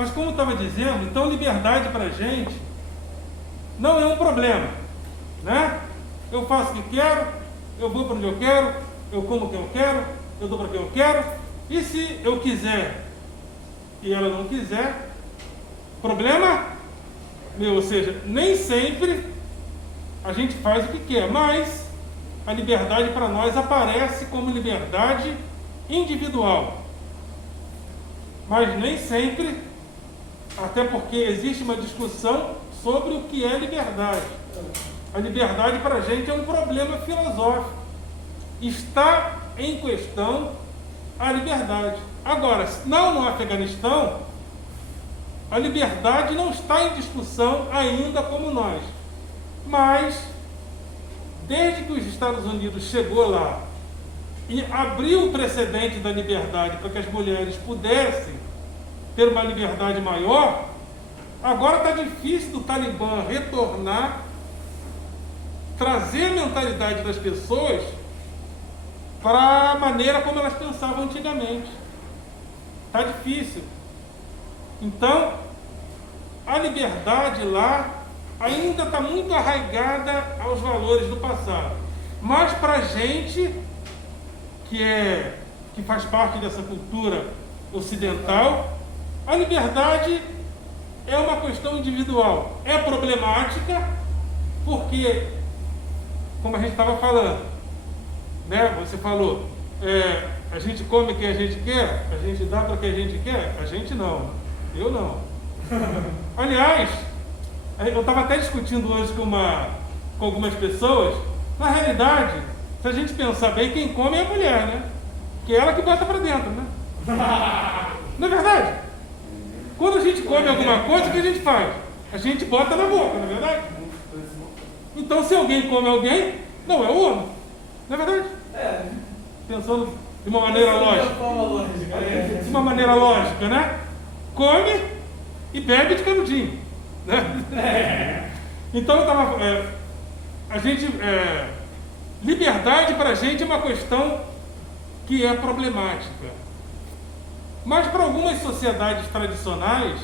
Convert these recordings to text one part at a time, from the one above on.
Mas como eu estava dizendo, então liberdade para a gente não é um problema, né? Eu faço o que quero, eu vou para onde eu quero, eu como o que eu quero, eu dou para quem eu quero, e se eu quiser e ela não quiser, problema meu, ou seja, nem sempre a gente faz o que quer, mas a liberdade para nós aparece como liberdade individual. Mas nem sempre, até porque existe uma discussão sobre o que é liberdade. A liberdade para a gente é um problema filosófico. Está em questão a liberdade. Agora, não no Afeganistão, a liberdade não está em discussão ainda como nós. Mas, desde que os Estados Unidos chegou lá e abriu o precedente da liberdade para que as mulheres pudessem ter uma liberdade maior, agora está difícil do Talibã retornar, trazer a mentalidade das pessoas para a maneira como elas pensavam antigamente. Está difícil. Então, a liberdade lá ainda está muito arraigada aos valores do passado. Mas para a gente, que faz parte dessa cultura ocidental, a liberdade é uma questão individual. É problemática porque, como a gente estava falando, né? Você falou, a gente come quem a gente quer, a gente dá para quem a gente quer, a gente não. Eu não. Aliás, eu estava até discutindo hoje com algumas pessoas. Na realidade, se a gente pensar bem, quem come é a mulher, né? Que é ela que bota para dentro, né? Não é verdade? Quando a gente come alguma coisa, o que a gente faz? A gente bota na boca, não é verdade? Então, se alguém come alguém, não é o homem. Não é verdade? Pensando de uma maneira lógica. De uma maneira lógica, né? Come e bebe de canudinho, né? Então, liberdade para a gente é uma questão que é problemática. Mas para algumas sociedades tradicionais,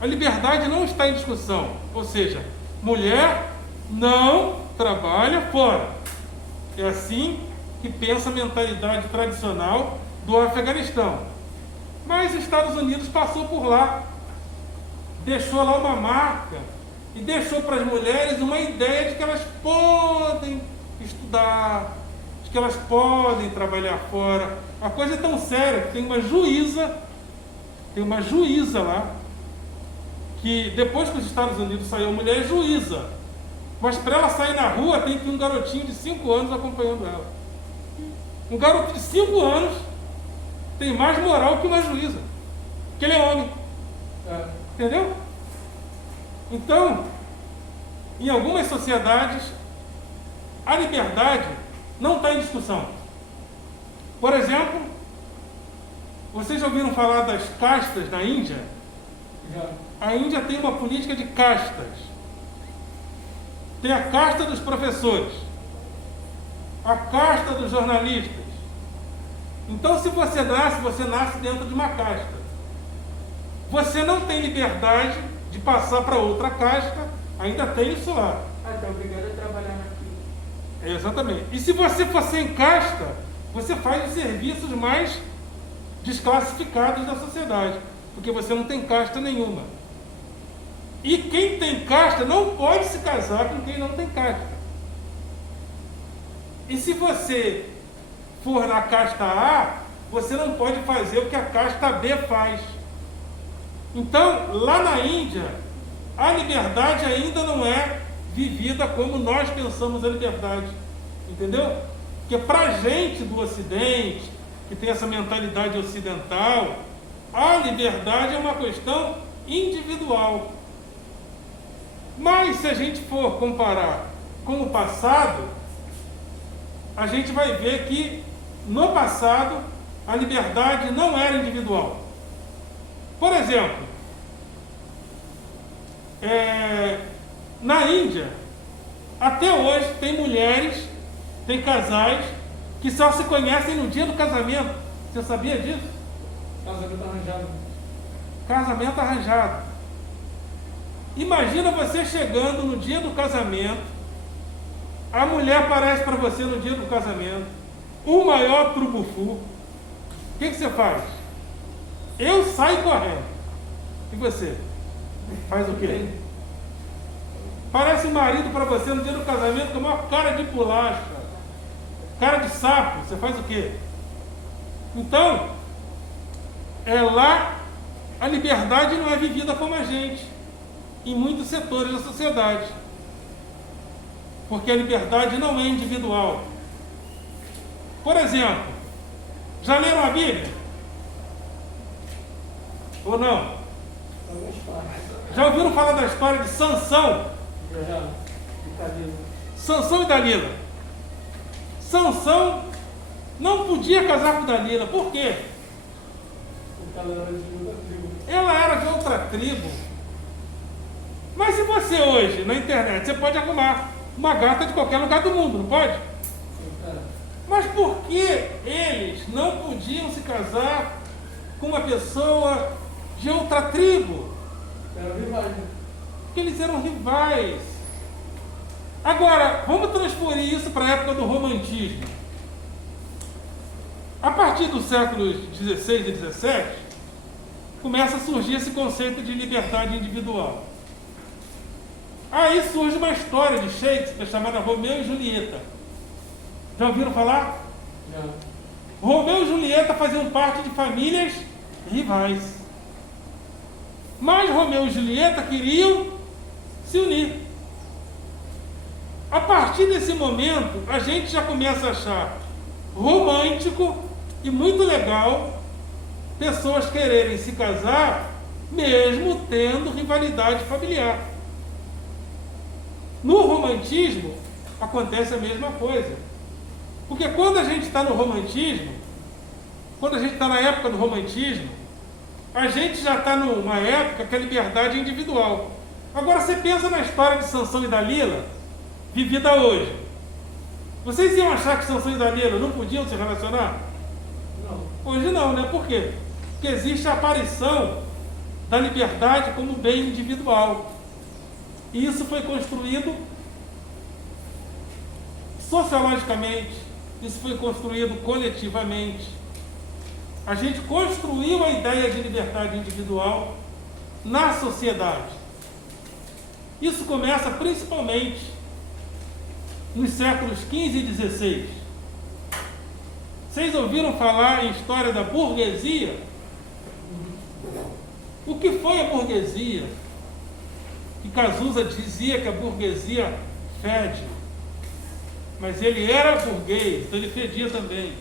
a liberdade não está em discussão. Ou seja, mulher não trabalha fora. É assim que pensa a mentalidade tradicional do Afeganistão. Mas os Estados Unidos passou por lá, deixou lá uma marca e deixou para as mulheres uma ideia de que elas podem estudar, de que elas podem trabalhar fora. A coisa é tão séria que tem uma juíza lá, que depois que os Estados Unidos saiu, a mulher é juíza. Mas para ela sair na rua tem que ir um garotinho de 5 anos acompanhando ela. Um garoto de 5 anos tem mais moral que uma juíza, porque ele é homem. Entendeu? Então, em algumas sociedades, a liberdade não está em discussão. Por exemplo, vocês já ouviram falar das castas na Índia? A Índia tem uma política de castas. Tem a casta dos professores, a casta dos jornalistas. Então, se você nasce dentro de uma casta. Você não tem liberdade de passar para outra casta, ainda tem isso lá. Está obrigado a trabalhar naquilo. Exatamente. E se você for sem casta, você faz os serviços mais desclassificados da sociedade, porque você não tem casta nenhuma. E quem tem casta não pode se casar com quem não tem casta. E se você for na casta A, você não pode fazer o que a casta B faz. Então, lá na Índia, a liberdade ainda não é vivida como nós pensamos a liberdade. Entendeu? Porque para a gente do Ocidente, que tem essa mentalidade ocidental, a liberdade é uma questão individual. Mas se a gente for comparar com o passado, a gente vai ver que no passado a liberdade não era individual. Por exemplo, na Índia, até hoje tem mulheres, tem casais que só se conhecem no dia do casamento. Você sabia disso? Casamento arranjado. Casamento arranjado. Imagina você chegando no dia do casamento, a mulher aparece para você no dia do casamento, o maior trubufu. O que você faz? Eu saio correndo. E você? Faz o quê? Parece um marido para você no dia do casamento com a maior cara de bolacha, cara de sapo. Você faz o quê? Então, lá a liberdade não é vivida como a gente, em muitos setores da sociedade. Porque a liberdade não é individual. Por exemplo, já leram a Bíblia? Ou não? Já ouviram falar da história de Sansão? Sansão e Dalila. Sansão não podia casar com Dalila. Por quê? Ela era de outra tribo. Mas se você hoje, na internet, você pode arrumar uma gata de qualquer lugar do mundo, não pode? Mas por que eles não podiam se casar com uma pessoa de outra tribo? Eram rivais. Porque eles eram rivais. Agora, vamos transferir isso para a época do romantismo. A partir dos séculos XVI e XVII, começa a surgir esse conceito de liberdade individual. Aí surge uma história de Shakespeare chamada Romeu e Julieta. Já ouviram falar? Não. Romeu e Julieta faziam parte de famílias rivais. Mas Romeu e Julieta queriam se unir. A partir desse momento, a gente já começa a achar romântico e muito legal pessoas quererem se casar mesmo tendo rivalidade familiar. No romantismo acontece a mesma coisa. Porque quando a gente está no romantismo, quando a gente está na época do romantismo, a gente já está numa época que a liberdade é individual. Agora você pensa na história de Sansão e Dalila, vivida hoje. Vocês iam achar que Sansão e Dalila não podiam se relacionar? Não. Hoje não, né? Por quê? Porque existe a aparição da liberdade como bem individual. E isso foi construído sociologicamente, isso foi construído coletivamente. A gente construiu a ideia de liberdade individual na sociedade. Isso começa principalmente nos séculos XV e XVI. Vocês ouviram falar em história da burguesia? O que foi a burguesia? Que Cazuza dizia que a burguesia fede. Mas ele era burguês, então ele fedia também.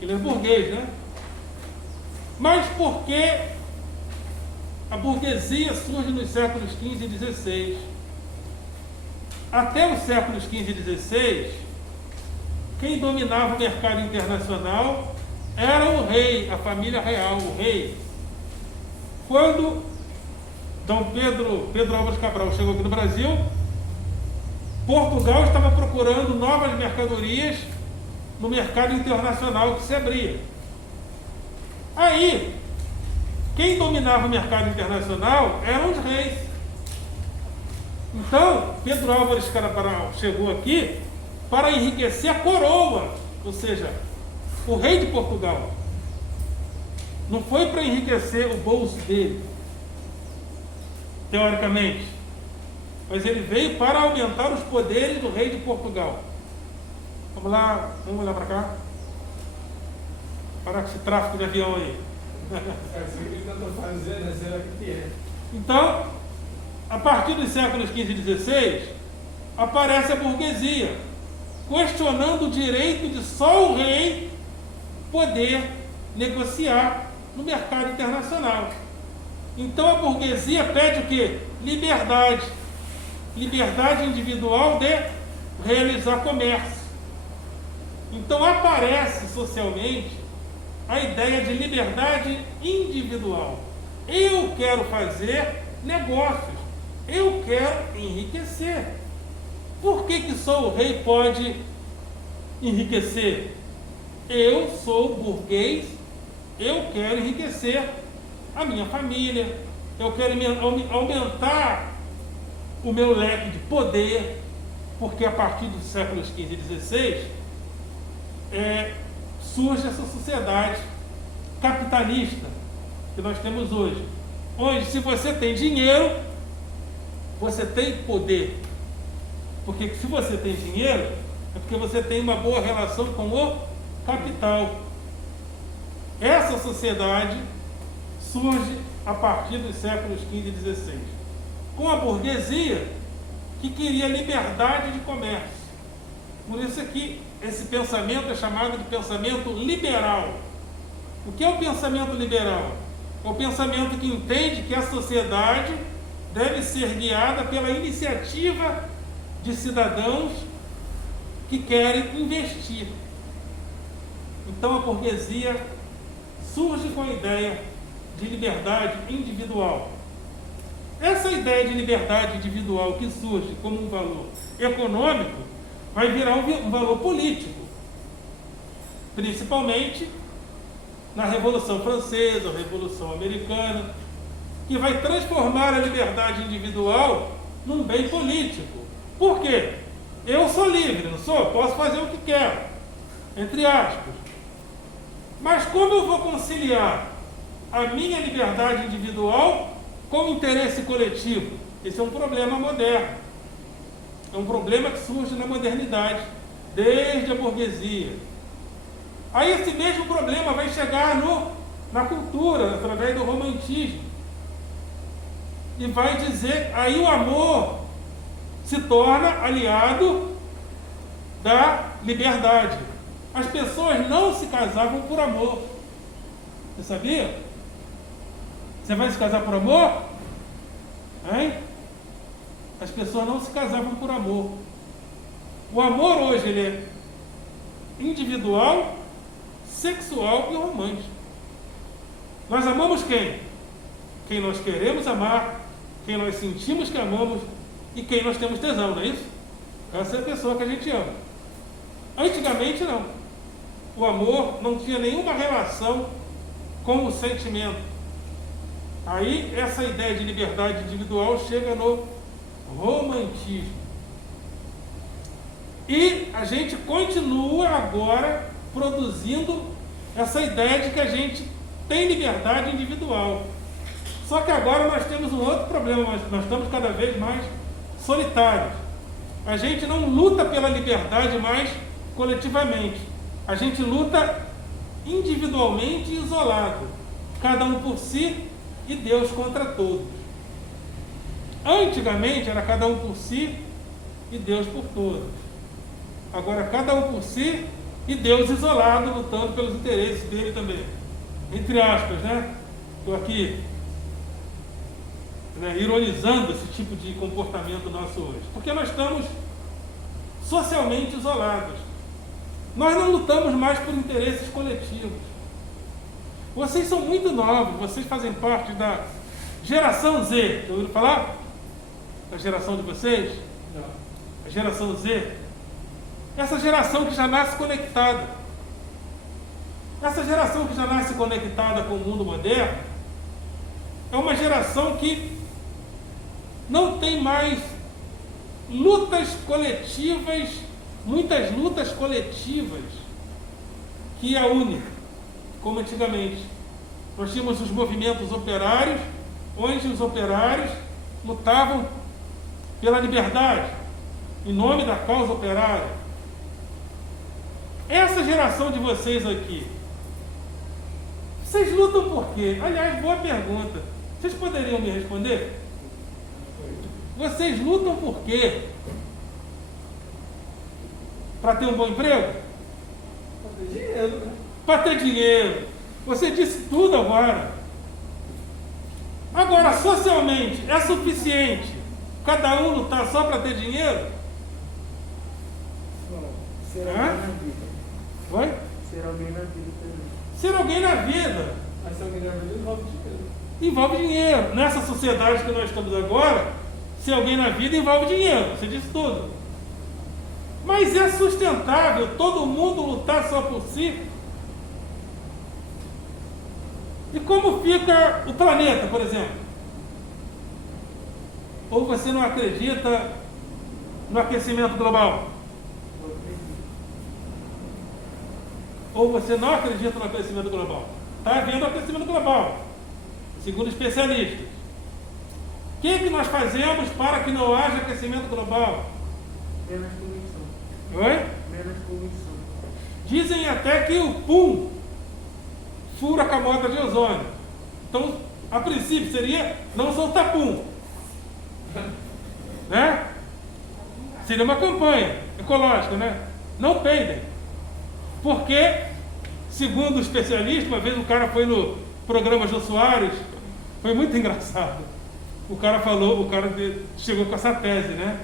Ele é burguês, né? Mas por que a burguesia surge nos séculos XV e XVI? Até os séculos XV e XVI, quem dominava o mercado internacional era o rei, a família real, o rei. Quando Dom Pedro Álvares Cabral chegou aqui no Brasil, Portugal estava procurando novas mercadorias no mercado internacional que se abria. Aí, quem dominava o mercado internacional eram os reis. Então, Pedro Álvares Cabral chegou aqui para enriquecer a coroa, ou seja, o rei de Portugal. Não foi para enriquecer o bolso dele, teoricamente, mas ele veio para aumentar os poderes do rei de Portugal. Vamos lá, vamos olhar para cá. Parar com esse tráfico de avião aí. Então, a partir dos séculos XV e XVI, aparece a burguesia, questionando o direito de só o rei poder negociar no mercado internacional. Então a burguesia pede o quê? Liberdade. Liberdade individual de realizar comércio. Então aparece socialmente a ideia de liberdade individual. Eu quero fazer negócios. Eu quero enriquecer. Por que só o rei pode enriquecer? Eu sou burguês, eu quero enriquecer a minha família, eu quero aumentar o meu leque de poder, porque a partir dos séculos XV e XVI surge essa sociedade capitalista que nós temos hoje, onde se você tem dinheiro, você tem poder. Porque se você tem dinheiro, é porque você tem uma boa relação com o capital. Essa sociedade surge a partir dos séculos XV e XVI, com a burguesia que queria liberdade de comércio. Por isso que esse pensamento é chamado de pensamento liberal. O que é o pensamento liberal? É o pensamento que entende que a sociedade deve ser guiada pela iniciativa de cidadãos que querem investir. Então a burguesia surge com a ideia de liberdade individual. Essa ideia de liberdade individual que surge como um valor econômico vai virar um valor político, principalmente na Revolução Francesa, Revolução Americana, que vai transformar a liberdade individual num bem político. Por quê? Eu sou livre, não sou? Posso fazer o que quero, entre aspas. Mas como eu vou conciliar a minha liberdade individual com o interesse coletivo? Esse é um problema moderno. É um problema que surge na modernidade, desde a burguesia. Aí esse mesmo problema vai chegar na cultura, através do romantismo. E vai dizer, aí o amor se torna aliado da liberdade. As pessoas não se casavam por amor. Você sabia? Você vai se casar por amor? Hein? As pessoas não se casavam por amor. O amor hoje ele é individual, sexual e romântico. Nós amamos quem? Quem nós queremos amar, quem nós sentimos que amamos e quem nós temos tesão, não é isso? Essa é a pessoa que a gente ama. Antigamente não. O amor não tinha nenhuma relação com o sentimento. Aí essa ideia de liberdade individual chega no romantismo. E a gente continua agora produzindo essa ideia de que a gente tem liberdade individual. Só que agora nós temos um outro problema, nós estamos cada vez mais solitários. A gente não luta pela liberdade mais coletivamente. A gente luta individualmente e isolado. Cada um por si e Deus contra todos. Antigamente era cada um por si e Deus por todos. Agora cada um por si e Deus isolado, lutando pelos interesses dele também. Entre aspas, né? Estou aqui ironizando esse tipo de comportamento nosso hoje. Porque nós estamos socialmente isolados. Nós não lutamos mais por interesses coletivos. Vocês são muito novos, vocês fazem parte da geração Z. Já ouviram falar? Da geração de vocês? Não. A geração Z. Essa geração que já nasce conectada. Essa geração que já nasce conectada com o mundo moderno é uma geração que não tem mais lutas coletivas, muitas lutas coletivas que a unem, como antigamente. Nós tínhamos os movimentos operários, onde os operários lutavam pela liberdade, em nome da causa operária. Essa geração de vocês aqui, vocês lutam por quê? Aliás, boa pergunta. Vocês poderiam me responder? Vocês lutam por quê? Para ter um bom emprego? Para ter dinheiro, né? Para ter dinheiro. Você disse tudo agora. Agora, socialmente, é suficiente cada um lutar só para ter dinheiro? Não. Ser alguém Hã? na vida. Oi? Ser alguém na vida também. Ser alguém na vida Mas ser alguém na vida envolve dinheiro. envolve dinheiro. Nessa sociedade que nós estamos agora, ser alguém na vida envolve dinheiro. Você disse tudo. Mas é sustentável todo mundo lutar só por si? E como fica o planeta, por exemplo? Ou você não acredita no aquecimento global? Ou você não acredita no aquecimento global? Está havendo aquecimento global, segundo especialistas. O que nós fazemos para que não haja aquecimento global? Menos poluição. Oi? Menos poluição. Dizem até que o PUM fura a camada de ozônio. Então, a princípio, seria não soltar PUM. Né? Seria uma campanha ecológica, né? Não peidem. Porque, segundo o especialista, uma vez o cara foi no programa Jô Soares, foi muito engraçado. O cara chegou com essa tese, né?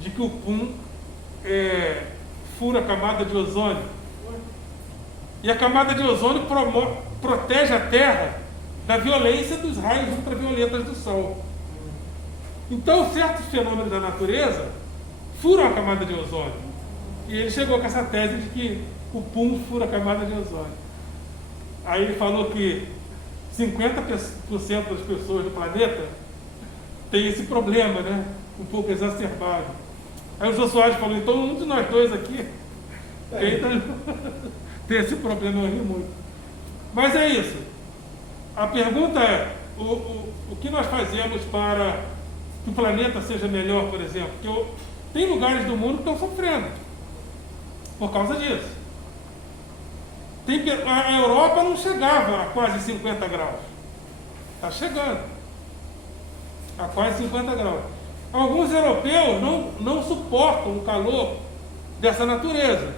De que o PUM fura a camada de ozônio. E a camada de ozônio protege a Terra da violência dos raios ultravioletas do Sol. Então, certos fenômenos da natureza furam a camada de ozônio. E ele chegou com essa tese de que o PUM fura a camada de ozônio. Aí ele falou que 50% das pessoas do planeta tem esse problema, né? Um pouco exacerbado. Aí o Jô Soares falou, então um de nós dois aqui tem esse problema, eu ri muito. Mas é isso. A pergunta é, o que nós fazemos para que o planeta seja melhor, por exemplo? Porque tem lugares do mundo que estão sofrendo por causa disso. A Europa não chegava a quase 50 graus. Está chegando a quase 50 graus. Alguns europeus não suportam o calor dessa natureza.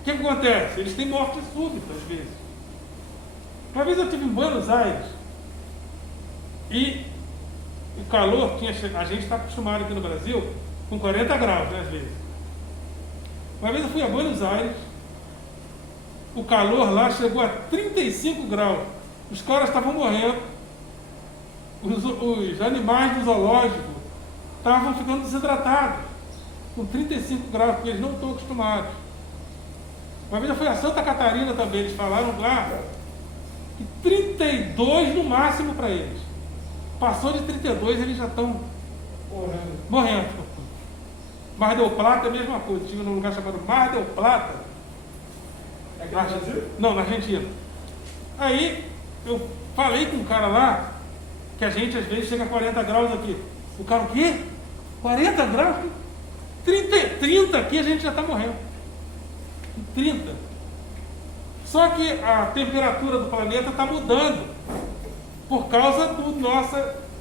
O que acontece? Eles têm morte súbita, às vezes. Uma vez eu estive em Buenos Aires e o calor a gente está acostumado aqui no Brasil com 40 graus, né, às vezes. Uma vez eu fui a Buenos Aires, o calor lá chegou a 35 graus. Os caras estavam morrendo, os animais do zoológico estavam ficando desidratados com 35 graus, porque eles não estão acostumados. Uma vez eu fui a Santa Catarina também, eles falaram lá que 32 no máximo para eles. Passou de 32, eles já estão morrendo. Mar del Plata é a mesma coisa. Estive num lugar chamado Mar del Plata. Aqui no Brasil? Não, na Argentina. Aí eu falei com um cara lá que a gente às vezes chega a 40 graus aqui. O cara, o quê? 40 graus? 30 aqui a gente já está morrendo. 30. Só que a temperatura do planeta está mudando por causa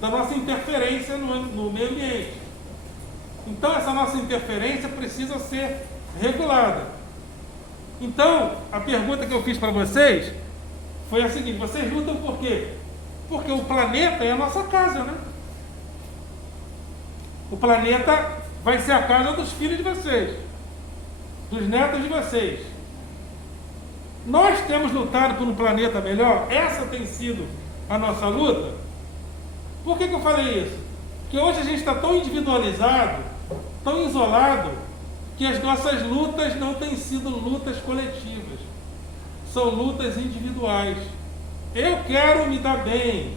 da nossa interferência no meio ambiente. Então essa nossa interferência precisa ser regulada. Então, a pergunta que eu fiz para vocês foi a seguinte: vocês lutam por quê? Porque o planeta é a nossa casa, né? O planeta vai ser a casa dos filhos de vocês, dos netos de vocês. Nós temos lutado por um planeta melhor? Essa tem sido a nossa luta? Por que eu falei isso? Porque hoje a gente está tão individualizado, tão isolado, que as nossas lutas não têm sido lutas coletivas, são lutas individuais. Eu quero me dar bem,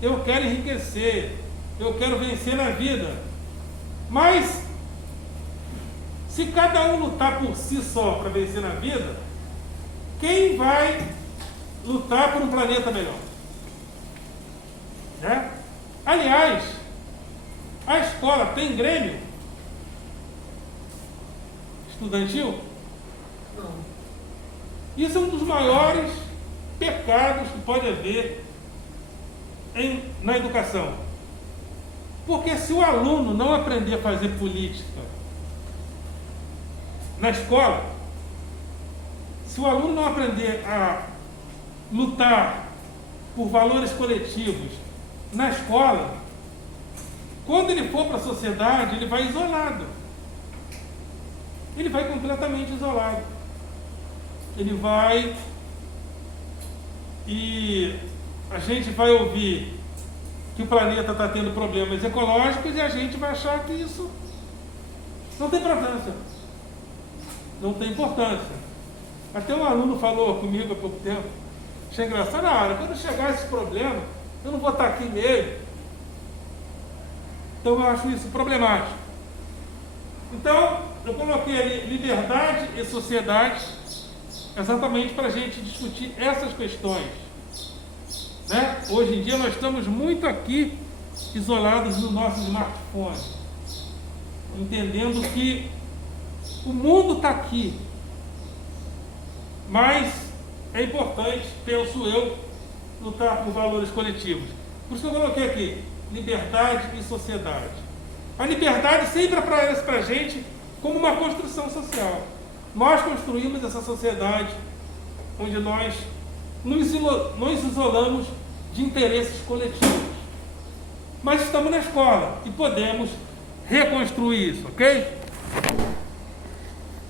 eu quero enriquecer, eu quero vencer na vida. Mas, se cada um lutar por si só para vencer na vida, quem vai lutar por um planeta melhor? Né? Aliás, a escola tem grêmio estudantil? Não. Isso é um dos maiores pecados que pode haver na educação. Porque se o aluno não aprender a fazer política na escola, se o aluno não aprender a lutar por valores coletivos na escola, quando ele for para a sociedade, ele vai isolado. Ele vai completamente isolado. Ele vai... E a gente vai ouvir que o planeta está tendo problemas ecológicos e a gente vai achar que isso não tem importância. Não tem importância. Até um aluno falou comigo há pouco tempo, Achei engraçado. Olha, quando chegar esse problema, eu não vou estar aqui mesmo. Então eu acho isso problemático. Então, eu coloquei ali liberdade e sociedade, exatamente para a gente discutir essas questões. Né? Hoje em dia nós estamos muito aqui isolados no nosso smartphone, entendendo que o mundo está aqui, mas é importante, penso eu, lutar por valores coletivos. Por isso que eu coloquei aqui liberdade e sociedade. A liberdade sempre aparece para a gente como uma construção social. Nós construímos essa sociedade onde nós nos isolamos de interesses coletivos. Mas estamos na escola e podemos reconstruir isso, ok?